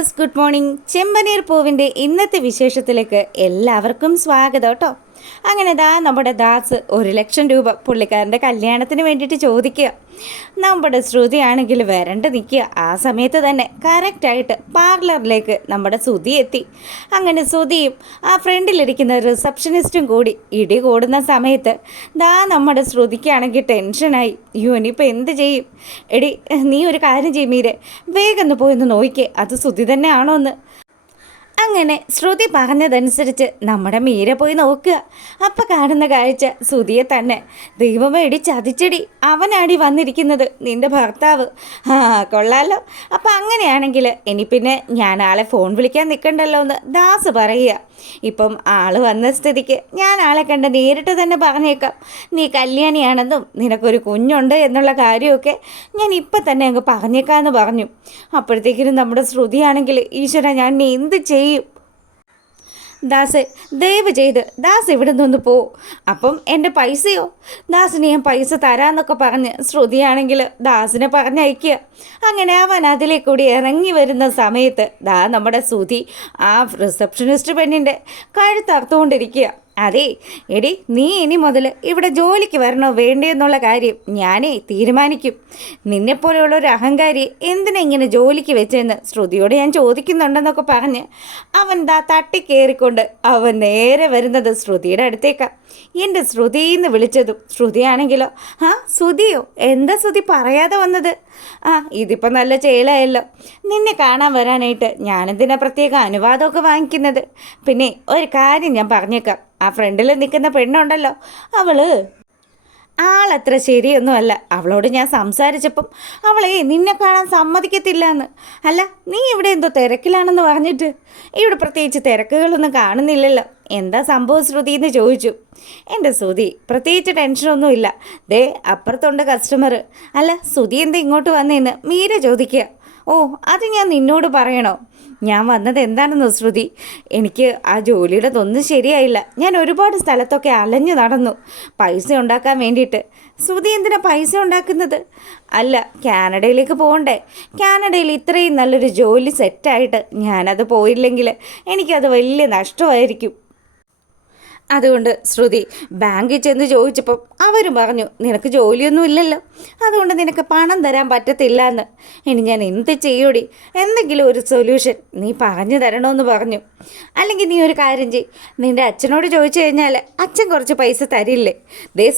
Viewers, good morning. ചെമ്പനീർ പൂവിൻ്റെ ഇന്നത്തെ വിശേഷത്തിലേക്ക് എല്ലാവർക്കും സ്വാഗതം കേട്ടോ. അങ്ങനെ നമ്മുടെ ദാസ് 1,00,000 രൂപ പുള്ളിക്കാരൻ്റെ കല്യാണത്തിന് വേണ്ടിയിട്ട് ചോദിക്കുക. നമ്മുടെ ശ്രുതിയാണെങ്കിൽ വരണ്ട് നിൽക്കുക. ആ സമയത്ത് തന്നെ കറക്റ്റായിട്ട് പാർലറിലേക്ക് നമ്മുടെ ശ്രുതി എത്തി. അങ്ങനെ ശ്രുതിയും ആ ഫ്രണ്ടിലിരിക്കുന്ന റിസപ്ഷനിസ്റ്റും കൂടി ഇടി കൂടുന്ന സമയത്ത് നമ്മുടെ ശ്രുതിക്കാണെങ്കിൽ ടെൻഷനായി. ഇനിയിപ്പോൾ എന്ത് ചെയ്യും? എടി, നീ ഒരു കാര്യം ചെയ്യും മീരെ, വേഗം ഒന്ന് പോയി ഒന്ന് നോക്കിക്കേ, അത് ശ്രുതി തന്നെ ആണോ എന്ന്. അങ്ങനെ ശ്രുതി പറഞ്ഞതനുസരിച്ച് നമ്മുടെ മീര പോയി നോക്കുക. അപ്പം കാണുന്ന കാഴ്ച ശ്രുതിയെ തന്നെ. ദൈവമേ, ഇടി ചതിച്ചടി, അവനാടി വന്നിരിക്കുന്നത്, നിൻ്റെ ഭർത്താവ്. കൊള്ളാലോ. അപ്പം അങ്ങനെയാണെങ്കിൽ ഇനി പിന്നെ ഞാൻ ആളെ ഫോൺ വിളിക്കാൻ നിൽക്കണ്ടല്ലോ എന്ന് ദാസ് പറയുക. ഇപ്പം ആൾ വന്ന സ്ഥിതിക്ക് ഞാൻ ആളെ കണ്ട് നേരിട്ട് തന്നെ പറഞ്ഞേക്കാം, നീ കല്യാണിയാണെന്നും നിനക്കൊരു കുഞ്ഞുണ്ട് എന്നുള്ള കാര്യമൊക്കെ ഞാൻ ഇപ്പം തന്നെ അങ്ങ് പറഞ്ഞേക്കാമെന്ന് പറഞ്ഞു. അപ്പോഴത്തേക്കിനും നമ്മുടെ ശ്രുതിയാണെങ്കിൽ, ഈശ്വര, ഞാൻ എന്ത് ചെയ്യും? ദാസ്, ദയവ് ചെയ്ത് ദാസ് ഇവിടെ നിന്ന് പോ. അപ്പം എൻ്റെ പൈസയോ? ദാസിന് ഞാൻ പൈസ തരാമെന്നൊക്കെ പറഞ്ഞ് ശ്രുതിയാണെങ്കിൽ ദാസിനെ പറഞ്ഞയക്കുക. അങ്ങനെ അവൻ അതിലേക്കൂടി ഇറങ്ങി വരുന്ന സമയത്ത് നമ്മുടെ ശ്രുതി ആ റിസപ്ഷനിസ്റ്റ് പെണ്ണിൻ്റെ കഴുത്തറുത്തുകൊണ്ടിരിക്കുക. അതെ, എടി, നീ ഇനി മുതൽ ഇവിടെ ജോലിക്ക് വരണോ വേണ്ടേ എന്നുള്ള കാര്യം ഞാനേ തീരുമാനിക്കും. നിന്നെപ്പോലെയുള്ള ഒരു അഹങ്കാരി എന്തിനാ ഇങ്ങനെ ജോലിക്ക് വെച്ചെന്ന് ശ്രുതിയോട് ഞാൻ ചോദിക്കുന്നുണ്ടെന്നൊക്കെ പറഞ്ഞ് അവൻ തട്ടിക്കേറിക്കൊണ്ട് അവൻ നേരെ വരുന്നത് ശ്രുതിയുടെ അടുത്തേക്കാണ്. എൻ്റെ ശ്രുതിന്ന് വിളിച്ചതും ശ്രുതിയാണെങ്കിലോ, ശ്രുതിയോ, എന്താ ശ്രുതി പറയാതെ വന്നത്? ഇതിപ്പോൾ നല്ല ചേലായല്ലോ, നിന്നെ കാണാൻ വരാനായിട്ട് ഞാനെന്തിനാ പ്രത്യേക അനുവാദമൊക്കെ വാങ്ങിക്കുന്നത്? പിന്നെ ഒരു കാര്യം ഞാൻ പറഞ്ഞേക്കാം, ആ ഫ്രണ്ടിൽ നിൽക്കുന്ന പെണ്ണുണ്ടല്ലോ, ആളത്ര ശരിയൊന്നുമല്ല. അവളോട് ഞാൻ സംസാരിച്ചപ്പം അവളെ നിന്നെ കാണാൻ സമ്മതിക്കത്തില്ല എന്ന്. അല്ല, നീ ഇവിടെ എന്തോ തിരക്കിലാണെന്ന് പറഞ്ഞിട്ട്? ഇവിടെ പ്രത്യേകിച്ച് തിരക്കുകളൊന്നും കാണുന്നില്ലല്ലോ, എന്താ സംഭവം ശ്രുതി എന്ന് ചോദിച്ചു. എൻ്റെ ശ്രുതി, പ്രത്യേകിച്ച് ടെൻഷനൊന്നുമില്ല, അപ്പുറത്തുണ്ട് കസ്റ്റമർ. അല്ല, ശ്രുതി എന്താ ഇങ്ങോട്ട് വന്നേന്ന് മീര ചോദിക്കുക. അത് ഞാൻ നിന്നോട് പറയണോ? ഞാൻ വന്നത് എന്താണെന്നോ ശ്രുതി, എനിക്ക് ആ ജോലിയുടെ ഒന്നും ശരിയായില്ല. ഞാൻ ഒരുപാട് സ്ഥലത്തൊക്കെ അലഞ്ഞു നടന്നു പൈസ ഉണ്ടാക്കാൻ വേണ്ടിയിട്ട്. ശ്രുതി എന്തിനാ പൈസ ഉണ്ടാക്കുന്നത്? അല്ല, കാനഡയിലേക്ക് പോകണ്ടേ? കാനഡയിൽ ഇത്രയും നല്ലൊരു ജോലി സെറ്റായിട്ട് ഞാനത് പോയില്ലെങ്കിൽ എനിക്കത് വലിയ നഷ്ടമായിരിക്കും. അതുകൊണ്ട് ശ്രുതി, ബാങ്കിൽ ചെന്ന് ചോദിച്ചപ്പം അവരും പറഞ്ഞു, നിനക്ക് ജോലിയൊന്നും ഇല്ലല്ലോ, അതുകൊണ്ട് നിനക്ക് പണം തരാൻ പറ്റത്തില്ല എന്ന്. ഇനി ഞാൻ എന്ത് ചെയ്യൂടി? എന്തെങ്കിലും ഒരു സൊല്യൂഷൻ നീ പറഞ്ഞു തരണമെന്ന് പറഞ്ഞു. അല്ലെങ്കിൽ നീ ഒരു കാര്യം ചെയ്, നിൻ്റെ അച്ഛനോട് ചോദിച്ചു കഴിഞ്ഞാൽ അച്ഛൻ കുറച്ച് പൈസ തരില്ലേ?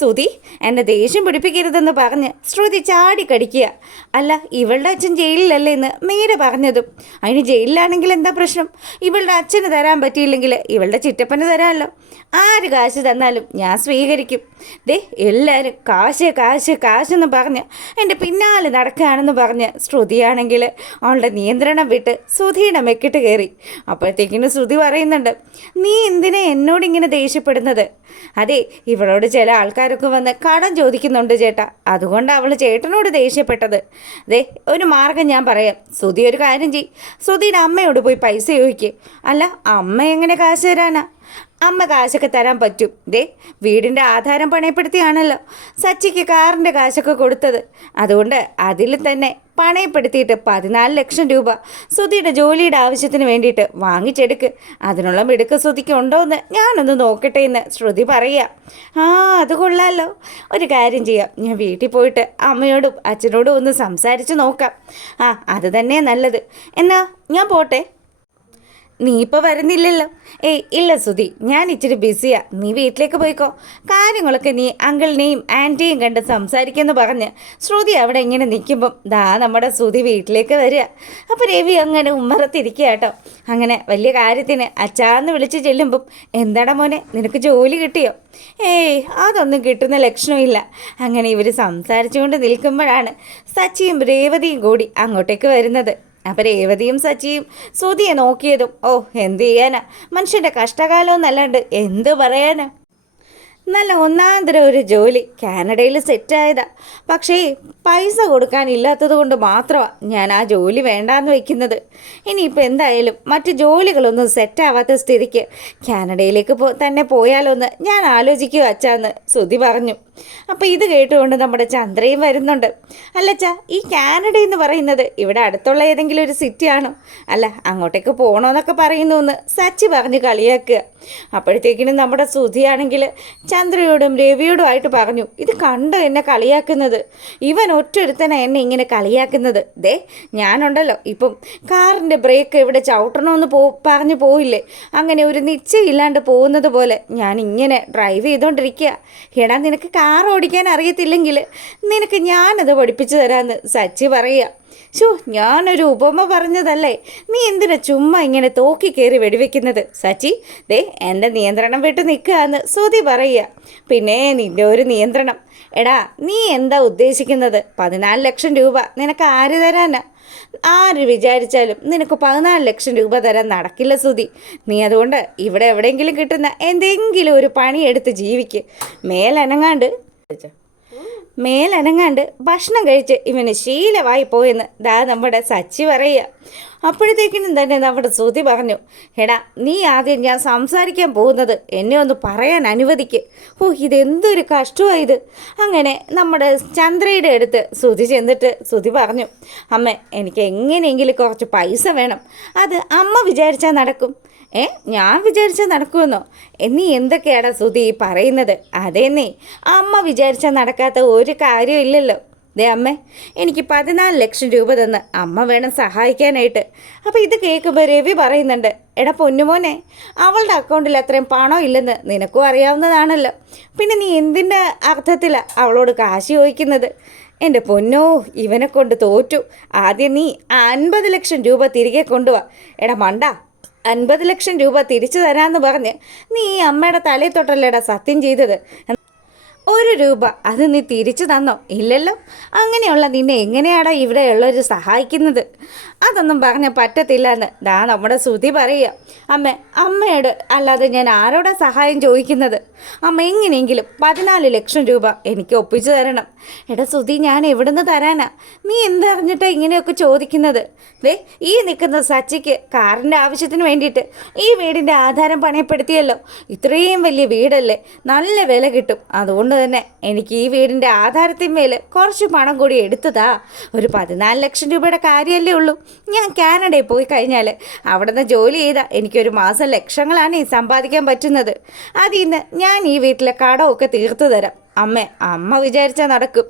ശ്രുതി, എന്നെ ദേഷ്യം പിടിപ്പിക്കരുതെന്ന് പറഞ്ഞ് ശ്രുതി ചാടിക്കടിക്കുക. അല്ല, ഇവളുടെ അച്ഛൻ ജയിലിലല്ലേ എന്ന് മീര പറഞ്ഞതും, അതിന് ജയിലിലാണെങ്കിൽ എന്താ പ്രശ്നം? ഇവളുടെ അച്ഛന് തരാൻ പറ്റിയില്ലെങ്കിൽ ഇവളുടെ ചിറ്റപ്പന് തരാമല്ലോ. ആര് കാശ് തന്നാലും ഞാൻ സ്വീകരിക്കും. എല്ലാവരും കാശ് കാശ് കാശെന്ന് പറഞ്ഞ് എൻ്റെ പിന്നാലെ നടക്കുകയാണെന്ന് പറഞ്ഞ് ശ്രുതിയാണെങ്കിൽ അവളുടെ നിയന്ത്രണം വിട്ട് ശ്രുതിയുടെ മെക്കിട്ട് കയറി. അപ്പോഴത്തേക്കിന് ശ്രുതി പറയുന്നുണ്ട്, നീ എന്തിനാ എന്നോടിങ്ങനെ ദേഷ്യപ്പെടുന്നത്? അതെ, ഇവളോട് ചില ആൾക്കാരൊക്കെ വന്ന് കടം ചോദിക്കുന്നുണ്ട് ചേട്ടാ, അതുകൊണ്ട് അവൾ ചേട്ടനോട് ദേഷ്യപ്പെട്ടത്. ഒരു മാർഗം ഞാൻ പറയാം, ശ്രുതി ഒരു കാര്യം ചെയ്യും, ശ്രുതിയുടെ അമ്മയോട് പോയി പൈസ ചോദിക്കുക. അല്ല, അമ്മ എങ്ങനെ കാശ് തരാനാ? അമ്മ കാശൊക്കെ തരാൻ പറ്റും. വീടിൻ്റെ ആധാരം പണയപ്പെടുത്തിയാണല്ലോ സച്ചിക്ക് കാറിൻ്റെ കാശൊക്കെ കൊടുത്തത്, അതുകൊണ്ട് അതിൽ തന്നെ പണയപ്പെടുത്തിയിട്ട് 14,00,000 രൂപ ശ്രുതിയുടെ ജോലിയുടെ ആവശ്യത്തിന് വേണ്ടിയിട്ട് വാങ്ങിച്ചെടുക്ക്. അതിനുള്ള മിടുക്ക് ശ്രുതിക്ക് ഉണ്ടോ എന്ന് ഞാനൊന്ന് നോക്കട്ടെ എന്ന് ശ്രുതി പറയുക. അത് കൊള്ളാമല്ലോ. ഒരു കാര്യം ചെയ്യാം, ഞാൻ വീട്ടിൽ പോയിട്ട് അമ്മയോടും അച്ഛനോടും ഒന്ന് സംസാരിച്ച് നോക്കാം. അത് തന്നെ നല്ലത്. എന്നാ ഞാൻ പോട്ടെ. നീ ഇപ്പോൾ വരുന്നില്ലല്ലോ? ഇല്ല ശ്രുതി, ഞാൻ ഇച്ചിരി ബിസിയാണ്, നീ വീട്ടിലേക്ക് പോയിക്കോ. കാര്യങ്ങളൊക്കെ നീ അങ്കിളിനെയും ആൻറ്റിയും കണ്ട് സംസാരിക്കുമെന്ന് പറഞ്ഞ് ശ്രുതി അവിടെ ഇങ്ങനെ നിൽക്കുമ്പം നമ്മുടെ ശ്രുതി വീട്ടിലേക്ക് വരിക. അപ്പോൾ രവി അങ്ങനെ ഉമ്മറത്തിരിക്കുക കേട്ടോ. അങ്ങനെ വലിയ കാര്യത്തിന് അച്ഛാന്ന് വിളിച്ച് ചെല്ലുമ്പം, എന്താടാ മോനെ, നിനക്ക് ജോലി കിട്ടിയോ? അതൊന്നും കിട്ടുന്ന ലക്ഷണമില്ല. അങ്ങനെ ഇവർ സംസാരിച്ചുകൊണ്ട് നിൽക്കുമ്പോഴാണ് സച്ചിയും രേവതിയും കൂടി അങ്ങോട്ടേക്ക് വരുന്നത്. അപ്പം രേവതിയും സച്ചിയും ശ്രുതിയെ നോക്കിയതും, എന്ത് ചെയ്യാനാ, മനുഷ്യൻ്റെ കഷ്ടകാലം എന്നല്ലാണ്ട് എന്ത് പറയാനാ? നല്ല ഒന്നാന്തരം ഒരു ജോലി കാനഡയിൽ സെറ്റായതാ. പക്ഷേ പൈസ കൊടുക്കാനില്ലാത്തത് കൊണ്ട് മാത്രമാണ് ഞാൻ ആ ജോലി വേണ്ടാന്ന് വയ്ക്കുന്നത്. ഇനിയിപ്പോൾ എന്തായാലും മറ്റ് ജോലികളൊന്നും സെറ്റാവാത്ത സ്ഥിതിക്ക് കാനഡയിലേക്ക് തന്നെ പോയാലോന്ന് ഞാൻ ആലോചിക്കുക അച്ചാന്ന് ശ്രുതി പറഞ്ഞു. അപ്പോൾ ഇത് കേട്ടുകൊണ്ട് നമ്മുടെ ചന്ദ്രയും വരുന്നുണ്ട്. അല്ലച്ചാ, ഈ കാനഡ എന്ന് പറയുന്നത് ഇവിടെ അടുത്തുള്ള ഏതെങ്കിലും ഒരു സിറ്റിയാണോ? അല്ല, അങ്ങോട്ടേക്ക് പോകണമെന്നൊക്കെ പറയുന്നു എന്ന് സച്ചി പറഞ്ഞ് കളിയാക്കുക. അപ്പോഴത്തേക്കിനും നമ്മുടെ ശ്രുതിയാണെങ്കിൽ ചന്ദ്രയോടും രവിയോടുമായിട്ട് പറഞ്ഞു, ഇത് കണ്ടോ എന്നെ കളിയാക്കുന്നത്? ഇവൻ ഒറ്റൊരുത്തനെ എന്നെ ഇങ്ങനെ കളിയാക്കുന്നത്. ദേ ഞാനുണ്ടല്ലോ ഇപ്പം കാറിൻ്റെ ബ്രേക്ക് ഇവിടെ ചവിട്ടണമെന്ന് പറഞ്ഞു പോയില്ലേ, അങ്ങനെ ഒരു നിശ്ചയമില്ലാണ്ട് പോകുന്നത് പോലെ ഞാൻ ഇങ്ങനെ ഡ്രൈവ് ചെയ്തുകൊണ്ടിരിക്കുക. എടാ, നിനക്ക് കാർ ഓടിക്കാൻ അറിയത്തില്ലെങ്കിൽ നിനക്ക് ഞാനത് പഠിപ്പിച്ചു തരാമെന്ന് സച്ചി പറയുക. ശോ, ഞാനൊരു ഉപമ പറഞ്ഞതല്ലേ, നീ എന്തിനാ ചുമ്മാ ഇങ്ങനെ തോക്കി കയറി വെടിവെക്കുന്നത്? സച്ചി, ദേ എൻ്റെ നിയന്ത്രണം വിട്ട് നിൽക്കുകയെന്ന് ശ്രുതി പറയുക. പിന്നെ നിൻ്റെ ഒരു നിയന്ത്രണം? എടാ, നീ എന്താ ഉദ്ദേശിക്കുന്നത്? 14 ലക്ഷം രൂപ നിനക്ക് ആര് തരാനാ? ആര് വിചാരിച്ചാലും നിനക്ക് 14 ലക്ഷം രൂപ തരാൻ നടക്കില്ല ശ്രുതി. നീ അതുകൊണ്ട് ഇവിടെ എവിടെയെങ്കിലും കിട്ടുന്ന എന്തെങ്കിലും ഒരു പണിയെടുത്ത് ജീവിക്ക്. മേലനങ്ങാണ്ട് ഭക്ഷണം കഴിച്ച് ഇവന് ശീലമായി പോയെന്ന് നമ്മുടെ സച്ചി പറയുക. അപ്പോഴത്തേക്കിനും തന്നെ നമ്മുടെ ശ്രുതി പറഞ്ഞു, എടാ നീ ആദ്യം ഞാൻ സംസാരിക്കാൻ പോകുന്നത് എന്നെ ഒന്ന് പറയാൻ അനുവദിക്ക്. ഇതെന്തൊരു കഷ്ടമായത്. അങ്ങനെ നമ്മുടെ ചന്ദ്രയുടെ അടുത്ത് ശ്രുതി ചെന്നിട്ട് ശ്രുതി പറഞ്ഞു, അമ്മ എനിക്ക് എങ്ങനെയെങ്കിലും കുറച്ച് പൈസ വേണം. അത് അമ്മ വിചാരിച്ചാൽ നടക്കും. ഞാൻ വിചാരിച്ചാൽ നടക്കുമെന്നോ? നീ എന്തൊക്കെയാടാ ശ്രുതി പറയുന്നത്? അതേന്നേ, അമ്മ വിചാരിച്ചാൽ നടക്കാത്ത ഒരു കാര്യമില്ലല്ലോ. ദേ അമ്മേ, എനിക്ക് 14 ലക്ഷം രൂപ തന്ന് അമ്മ വേണം സഹായിക്കാനായിട്ട്. അപ്പോൾ ഇത് കേൾക്കുമ്പോൾ രവി പറയുന്നുണ്ട്, എടാ പൊന്നുമോനെ, അവളുടെ അക്കൗണ്ടിൽ അത്രയും പണം ഇല്ലെന്ന് നിനക്കും അറിയാവുന്നതാണല്ലോ. പിന്നെ നീ എന്തിൻ്റെ അർത്ഥത്തിലാണ് അവളോട് കാശ് ചോദിക്കുന്നത്? എൻ്റെ പൊന്നോ, ഇവനെ കൊണ്ട് തോറ്റു. ആദ്യം നീ 50 ലക്ഷം രൂപ തിരികെ കൊണ്ടുവാ. എടാ മണ്ട, 50 ലക്ഷം രൂപ തിരിച്ചു തരാമെന്ന് പറഞ്ഞ് നീ ഈ അമ്മയുടെ തലയിൽ തൊട്ടല്ലേടാ സത്യം ചെയ്തത്. 1 രൂപ അത് നീ തിരിച്ചു തന്നോ? ഇല്ലല്ലോ. അങ്ങനെയുള്ള നിന്നെ എങ്ങനെയാടാ ഇവിടെയുള്ളവർ സഹായിക്കുന്നത്? അതൊന്നും പറഞ്ഞാൽ പറ്റത്തില്ല എന്ന് നമ്മുടെ ശ്രുതി പറയുക. അമ്മയോട് അല്ലാതെ ഞാൻ ആരോടാ സഹായം ചോദിക്കുന്നത്? അമ്മ എങ്ങനെയെങ്കിലും 14 ലക്ഷം രൂപ എനിക്ക് ഒപ്പിച്ചു തരണം. എടാ ശ്രുതി, ഞാൻ എവിടുന്ന് തരാനാ? നീ എന്തറിഞ്ഞിട്ടാണ് ഇങ്ങനെയൊക്കെ ചോദിക്കുന്നത്? ദേ ഈ നിൽക്കുന്ന സച്ചിക്ക് കാറിൻ്റെ ആവശ്യത്തിന് വേണ്ടിയിട്ട് ഈ വീടിൻ്റെ ആധാരം പണയപ്പെടുത്തിയല്ലോ. ഇത്രയും വലിയ വീടല്ലേ, നല്ല വില കിട്ടും. അതുകൊണ്ട് തന്നെ എനിക്ക് ഈ വീടിൻ്റെ ആധാരത്തിന്മേൽ കുറച്ച് പണം കൂടി എടുത്തതാ. ഒരു 14 ലക്ഷം രൂപയുടെ കാര്യമല്ലേ ഉള്ളൂ. ഞാൻ കാനഡയിൽ പോയി കഴിഞ്ഞാൽ അവിടെ നിന്ന് ജോലി ചെയ്താൽ എനിക്കൊരു മാസം ലക്ഷങ്ങളാണ് ഈ സമ്പാദിക്കാൻ പറ്റുന്നത്. അതിൽ നിന്ന് ഞാൻ ഈ വീട്ടിലെ കടമൊക്കെ തീർത്തു തരാം. അമ്മ വിചാരിച്ചാൽ നടക്കും.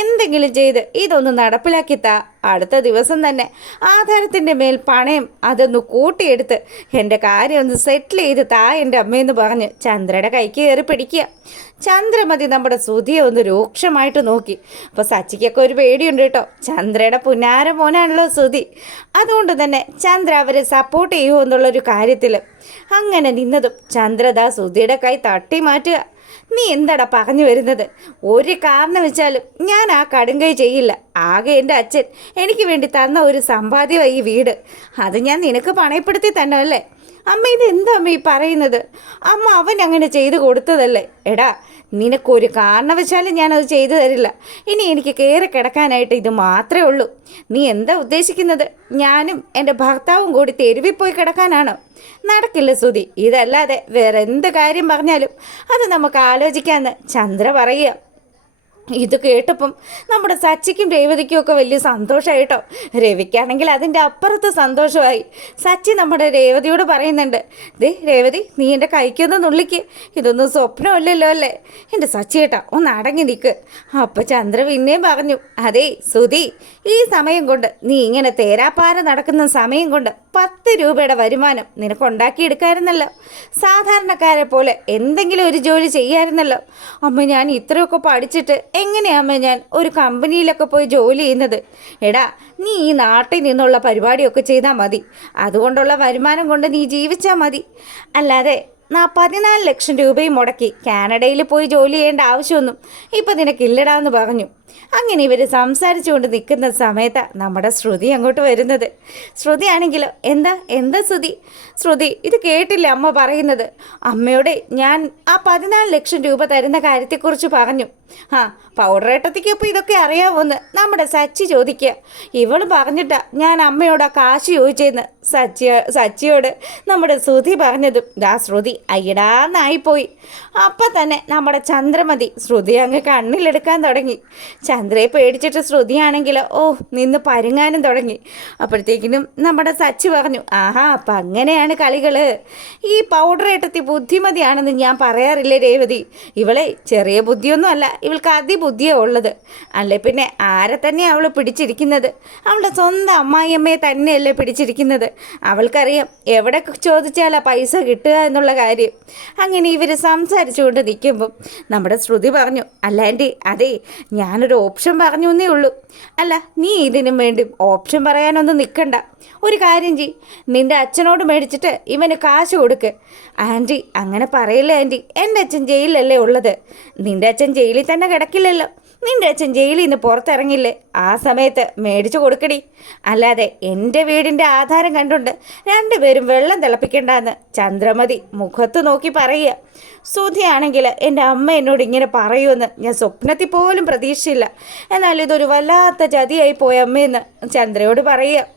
എന്തെങ്കിലും ചെയ്ത് ഇതൊന്ന് നടപ്പിലാക്കിത്താ. അടുത്ത ദിവസം തന്നെ ആധാരത്തിൻ്റെ മേൽ പണയം അതൊന്ന് കൂട്ടിയെടുത്ത് എൻ്റെ കാര്യം ഒന്ന് സെറ്റിൽ ചെയ്ത് എൻ്റെ അമ്മയെന്ന് പറഞ്ഞ് ചന്ദ്രയുടെ കൈക്ക് കയറി പിടിക്കുക. ചന്ദ്രമതി നമ്മുടെ ശ്രുതിയെ ഒന്ന് രൂക്ഷമായിട്ട് നോക്കി. അപ്പോൾ സച്ചിക്കൊക്കെ ഒരു പേടിയുണ്ട് കേട്ടോ. ചന്ദ്രയുടെ പുന്നാര മോനാണല്ലോ ശ്രുതി. അതുകൊണ്ട് തന്നെ ചന്ദ്ര അവരെ സപ്പോർട്ട് ചെയ്യുമോ എന്നുള്ളൊരു കാര്യത്തിൽ അങ്ങനെ നിന്നതും ചന്ദ്രദാ ശ്രുതിയുടെ കൈ തട്ടി മാറ്റുക. നീ എന്താടാ പറഞ്ഞു വരുന്നത്? ഒരു കാരണം വെച്ചാലും ഞാൻ ആ കടുങ്കൈ ചെയ്യില്ല. ആകെ എൻ്റെ അച്ഛൻ എനിക്ക് വേണ്ടി തന്ന ഒരു സമ്പാദ്യമായി ഈ വീട്. അത് ഞാൻ നിനക്ക് പണയപ്പെടുത്തി തന്നെ അല്ലേ? അമ്മ ഇത് എന്താ അമ്മ ഈ പറയുന്നത്? അമ്മ അവൻ അങ്ങനെ ചെയ്തു കൊടുത്തതല്ലേ? എടാ, നിനക്കൊരു കാരണവശാലും ഞാനത് ചെയ്തു തരില്ല. ഇനി എനിക്ക് കയറി കിടക്കാനായിട്ട് ഇത് മാത്രമേ ഉള്ളൂ. നീ എന്താ ഉദ്ദേശിക്കുന്നത്? ഞാനും എൻ്റെ ഭർത്താവും കൂടി തെരുവിൽ പോയി കിടക്കാനാണോ? നടക്കില്ല ശ്രുതി. ഇതല്ലാതെ വേറെ എന്ത് കാര്യം പറഞ്ഞാലും അത് നമുക്ക് ആലോചിക്കാമെന്ന് ചന്ദ്ര പറയുക. ഇത് കേട്ടപ്പം നമ്മുടെ സച്ചിക്കും രേവതിക്കും ഒക്കെ വലിയ സന്തോഷമായിട്ടോ. രവിക്കാണെങ്കിൽ അതിൻ്റെ അപ്പുറത്ത് സന്തോഷമായി. സച്ചി നമ്മുടെ രേവതിയോട് പറയുന്നുണ്ട്, ദേ രേവതി, നീ എൻ്റെ കൈക്കൊന്ന് നുള്ളിക്ക്. ഇതൊന്നും സ്വപ്നമല്ലല്ലോ അല്ലേ? എൻ്റെ സച്ചിയേട്ടാ ഒന്ന് അടങ്ങി നിൽക്ക്. അപ്പം ചന്ദ്ര പിന്നെയും പറഞ്ഞു, അതേ ശ്രുതി, ഈ സമയം കൊണ്ട് നീ ഇങ്ങനെ തേരാപ്പാര നടക്കുന്ന സമയം കൊണ്ട് 10 രൂപയുടെ വരുമാനം നിനക്കുണ്ടാക്കിയെടുക്കാമായിരുന്നല്ലോ. സാധാരണക്കാരെ പോലെ എന്തെങ്കിലും ഒരു ജോലി ചെയ്യാമായിരുന്നല്ലോ. അമ്മ, ഞാൻ ഇത്രയൊക്കെ പഠിച്ചിട്ട് എങ്ങനെയാമ്മ ഞാൻ ഒരു കമ്പനിയിലൊക്കെ പോയി ജോലി ചെയ്യുന്നത്? എടാ, നീ ഈ നാട്ടിൽ നിന്നുള്ള പരിപാടിയൊക്കെ ചെയ്താൽ മതി. അതുകൊണ്ടുള്ള വരുമാനം കൊണ്ട് നീ ജീവിച്ചാൽ മതി. അല്ലാതെ 14 ലക്ഷം രൂപയും മുടക്കി കാനഡയിൽ പോയി ജോലി ചെയ്യേണ്ട ആവശ്യമൊന്നും ഇപ്പം നിനക്കില്ലടാന്ന് പറഞ്ഞു. അങ്ങനെ ഇവർ സംസാരിച്ചുകൊണ്ട് നിൽക്കുന്ന സമയത്താണ് നമ്മുടെ ശ്രുതി അങ്ങോട്ട് വരുന്നത്. ശ്രുതി ആണെങ്കിലോ എന്താ എന്താ ശ്രുതി ഇത് കേട്ടില്ല അമ്മ പറയുന്നത്. അമ്മയോട് ഞാൻ ആ 14 ലക്ഷം രൂപ തരുന്ന കാര്യത്തെക്കുറിച്ച് പറഞ്ഞു. ആ പൗഡർ ഏട്ടത്തിക്കപ്പോൾ ഇതൊക്കെ അറിയാമോന്ന് നമ്മുടെ സച്ചി ചോദിക്കുക. ഇവള് പറഞ്ഞിട്ടാ ഞാൻ അമ്മയോട് ആ കാശ് ചോദിച്ചെന്ന് സച്ചിയോട് നമ്മുടെ ശ്രുതി പറഞ്ഞതും ശ്രുതി അയ്യടാന്നായിപ്പോയി. അപ്പം തന്നെ നമ്മുടെ ചന്ദ്രമതി ശ്രുതി അങ്ങ് കണ്ണിലെടുക്കാൻ തുടങ്ങി. ചന്ദ്രയെ പേടിച്ചിട്ട് ശ്രുതിയാണെങ്കിലോ നിന്ന് പരുങ്ങാനും തുടങ്ങി. അപ്പോഴത്തേക്കിനും നമ്മുടെ സച്ചി പറഞ്ഞു, ആഹാ അപ്പം അങ്ങനെയാണ് കളികൾ. ഈ പൗഡർ ഏട്ടത്തി ബുദ്ധിമതിയാണെന്ന് ഞാൻ പറയാറില്ലേ രേവതി. ഇവളെ ചെറിയ ബുദ്ധിയൊന്നും അല്ല, ഇവൾക്ക് അതിബുദ്ധിയാണ് ഉള്ളത്. അല്ലേ പിന്നെ ആരെ തന്നെയാണ് അവൾ പിടിച്ചിരിക്കുന്നത്? അവളുടെ സ്വന്തം അമ്മായിയമ്മയെ തന്നെയല്ലേ പിടിച്ചിരിക്കുന്നത്. അവൾക്കറിയാം എവിടെ ചോദിച്ചാലാ പൈസ കിട്ടുക എന്നുള്ള കാര്യം. അങ്ങനെ ഇവർ സംസാരിച്ചുകൊണ്ട് നിൽക്കുമ്പം നമ്മുടെ ശ്രുതി പറഞ്ഞു, അല്ല ആൻറ്റി അതെ ഞാനൊരു ഓപ്ഷൻ പറഞ്ഞു എന്നേ ഉള്ളൂ. അല്ല നീ ഇതിനും വേണ്ടി ഓപ്ഷൻ പറയാനൊന്നും നിൽക്കണ്ട. ഒരു കാര്യം ചെയ്, നിൻ്റെ അച്ഛനോട് മേടിച്ചിട്ട് ഇവന് കാശ് കൊടുക്ക്. ആൻറ്റി അങ്ങനെ പറയില്ലേ ആൻറ്റി, എൻ്റെ അച്ഛൻ ജയിലിലല്ലേ ഉള്ളത്. നിൻ്റെ അച്ഛൻ ജയിലിൽ തന്നെ കിടക്കില്ലല്ലോ. നിൻ്റെ അച്ഛൻ ജയിലിൽ നിന്ന് പുറത്തിറങ്ങില്ലേ, ആ സമയത്ത് മേടിച്ചു കൊടുക്കടി. അല്ലാതെ എൻ്റെ വീടിൻ്റെ ആധാരം കണ്ടുകൊണ്ട് രണ്ടുപേരും വെള്ളം തിളപ്പിക്കണ്ടെന്ന് ചന്ദ്രമതി മുഖത്ത് നോക്കി പറയുക. സുധിയാണെങ്കിൽ എൻ്റെ അമ്മ എന്നോട് ഇങ്ങനെ പറയുമെന്ന് ഞാൻ സ്വപ്നത്തിൽ പോലും പ്രതീക്ഷിച്ചില്ല. എന്നാൽ ഇതൊരു വല്ലാത്ത ചതിയായി പോയ അമ്മയെന്ന് ചന്ദ്രയോട് പറയുക.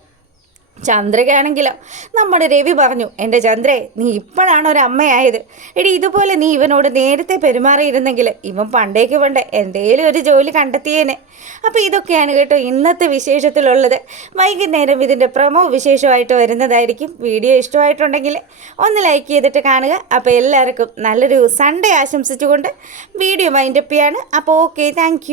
ചന്ദ്രയ്ക്കാണെങ്കിലോ നമ്മുടെ രവി പറഞ്ഞു, എൻ്റെ ചന്ദ്രേ നീ ഇപ്പോഴാണ് ഒരു അമ്മയായത്. എടി ഇതുപോലെ നീ ഇവനോട് നേരത്തെ പെരുമാറിയിരുന്നെങ്കിൽ ഇവൻ പണ്ടേക്ക് എന്തേലും ഒരു ജോലി കണ്ടെത്തിയേനെ. അപ്പോൾ ഇതൊക്കെയാണ് കേട്ടോ ഇന്നത്തെ വിശേഷത്തിലുള്ളത്. വൈകുന്നേരം ഇതിൻ്റെ പ്രമോ വിശേഷമായിട്ട് വരുന്നതായിരിക്കും. വീഡിയോ ഇഷ്ടമായിട്ടുണ്ടെങ്കിൽ ഒന്ന് ലൈക്ക് ചെയ്തിട്ട് കാണുക. അപ്പോൾ എല്ലാവർക്കും നല്ലൊരു സൺഡേ ആശംസിച്ചുകൊണ്ട് വീഡിയോ വൈൻഡപ്പ് ചെയ്യാണ്. അപ്പോൾ ഓക്കെ, താങ്ക്